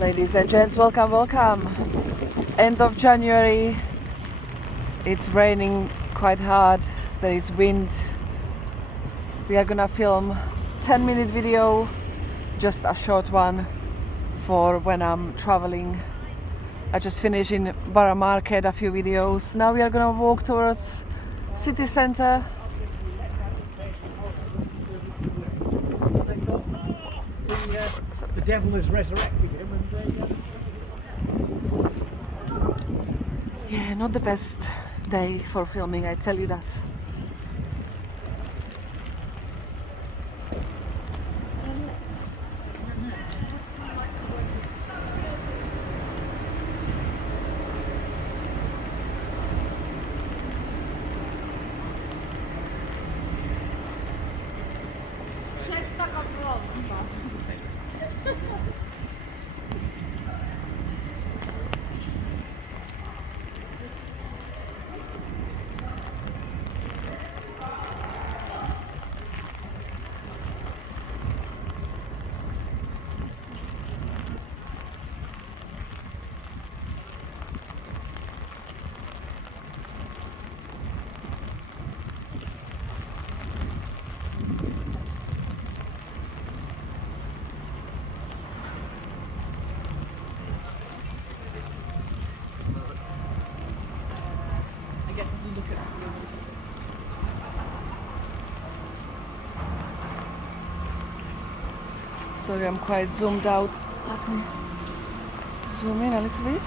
Ladies and gents, welcome, welcome. End of January. It's raining quite hard. There is wind. We are gonna film 10-minute video, just a short one for when I'm traveling. I just finished in Bara Market a few videos. Now we are gonna walk towards city center. The devil has resurrected him Yeah, not the best day for filming, I tell you that. Sorry, I'm quite zoomed out. Let me zoom in a little bit.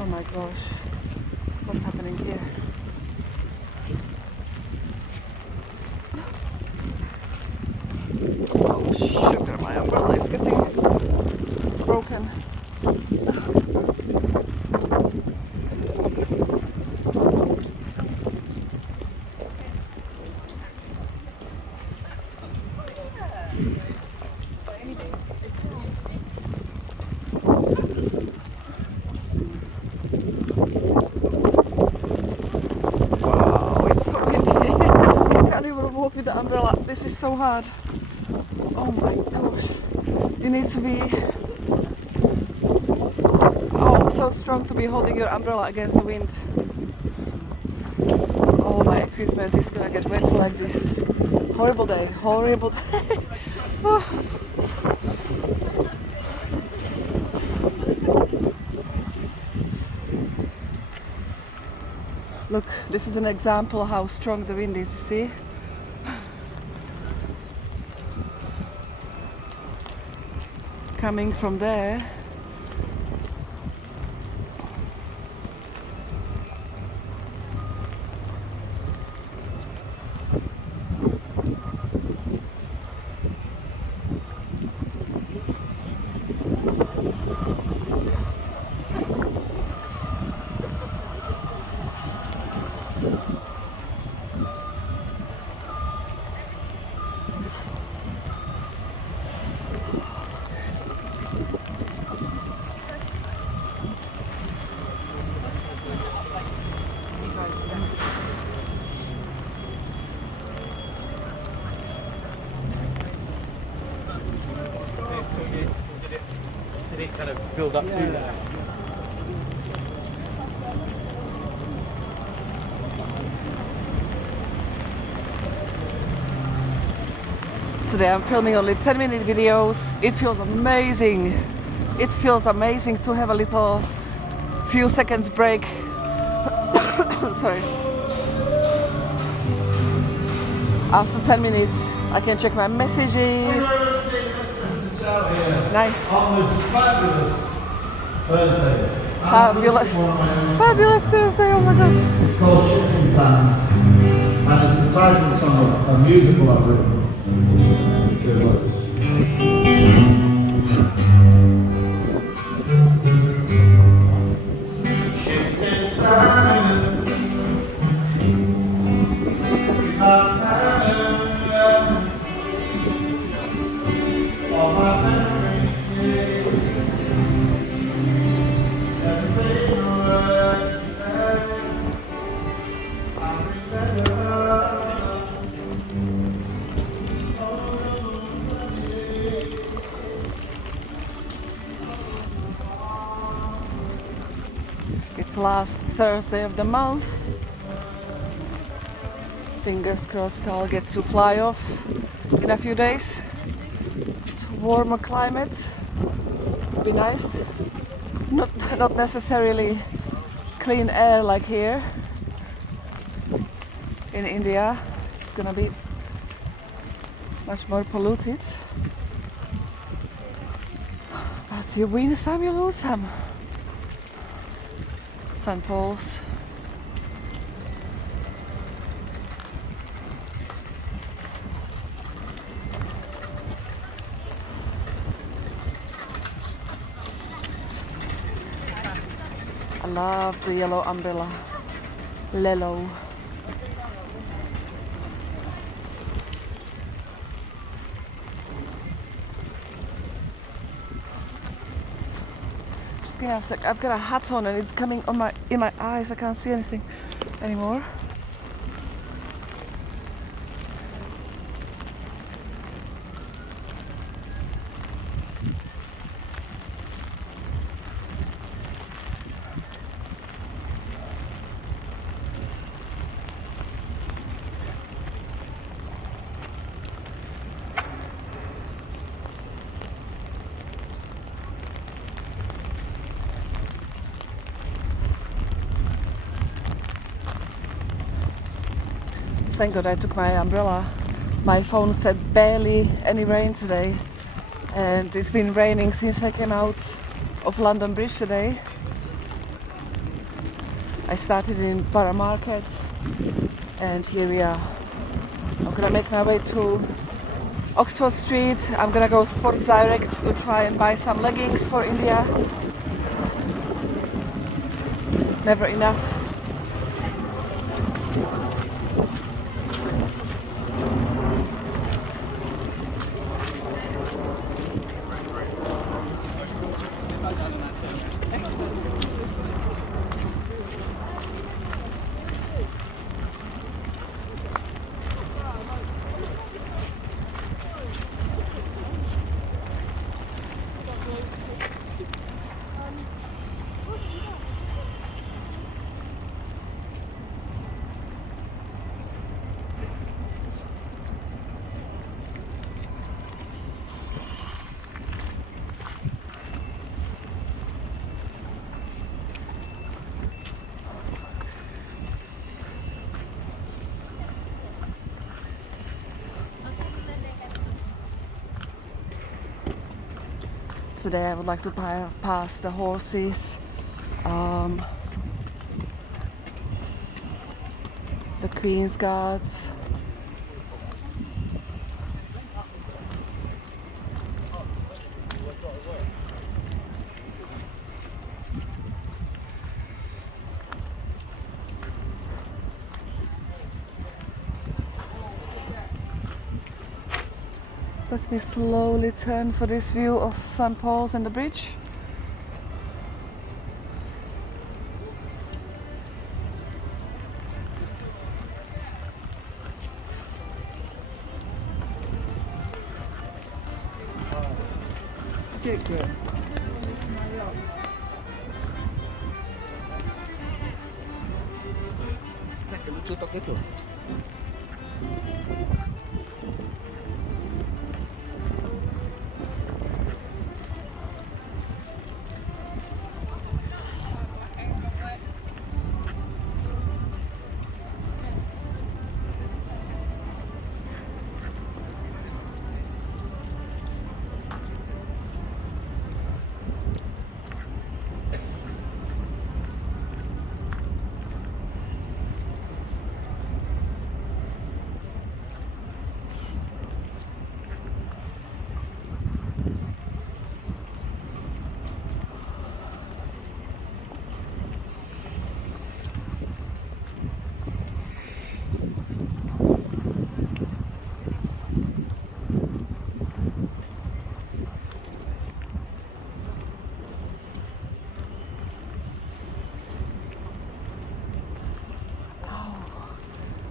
Oh my gosh, what's happening here? Oh sugar, my umbrella is getting broken. Walk with the umbrella. This is so hard. Oh my gosh. You need to be so strong to be holding your umbrella against the wind. Oh, my equipment is gonna get wet like this. Horrible day, horrible day. Oh. Look, this is an example of how strong the wind is, you see? Coming from there. build up to that. Today I'm filming only 10-minute videos. It feels amazing. It feels amazing to have a little few seconds break. Sorry. After 10 minutes I can check my messages. It's nice. On this fabulous Thursday. Fabulous Thursday, oh my god. It's called Shifting Sands, and it's the title song of a musical I've written. Good luck. Shifting sands, without time, all my memories, everything around. I remember. It's last Thursday of the month. Fingers crossed I'll get to fly off in a few days to warmer climate. Be nice. Not necessarily clean air like here in India. It's gonna be much more polluted. But you win some, you lose some. St. Paul's. I love the yellow umbrella. Lelo. Just give me a sec. I've got a hat on and it's coming on in my eyes. I can't see anything anymore. Thank God I took my umbrella. My phone said barely any rain today, and it's been raining since I came out of London Bridge today. I started in Borough Market and here we are. I'm gonna make my way to Oxford Street. I'm gonna go Sports Direct to try and buy some leggings for India. Never enough. Today I would like to pass the horses, the Queen's Guards. Let me slowly turn for this view of St. Paul's and the bridge. Okay, good. Qué mucho toque eso.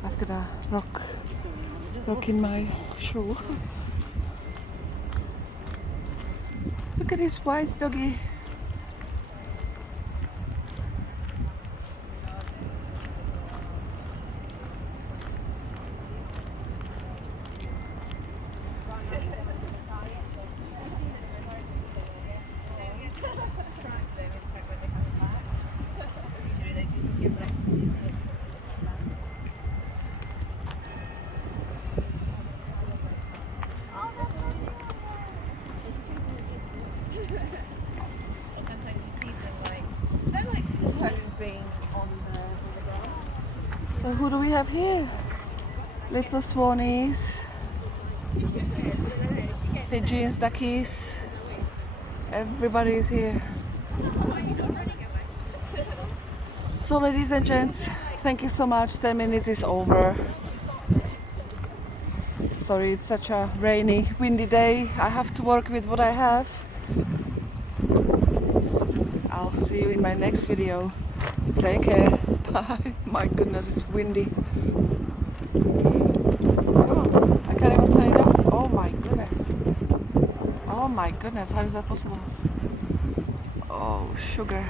I've got a rock in my shoe. Look at this white doggy. So who do we have here? Little swannies, pigeons, duckies. Everybody is here. So ladies and gents, thank you so much. 10 minutes is over. Sorry, it's such a rainy, windy day. I have to work with what I have. I'll see you in my next video. Take care. Bye. My goodness, it's windy. Oh, I can't even turn it off. Oh my goodness. Oh my goodness, how is that possible? Oh, sugar.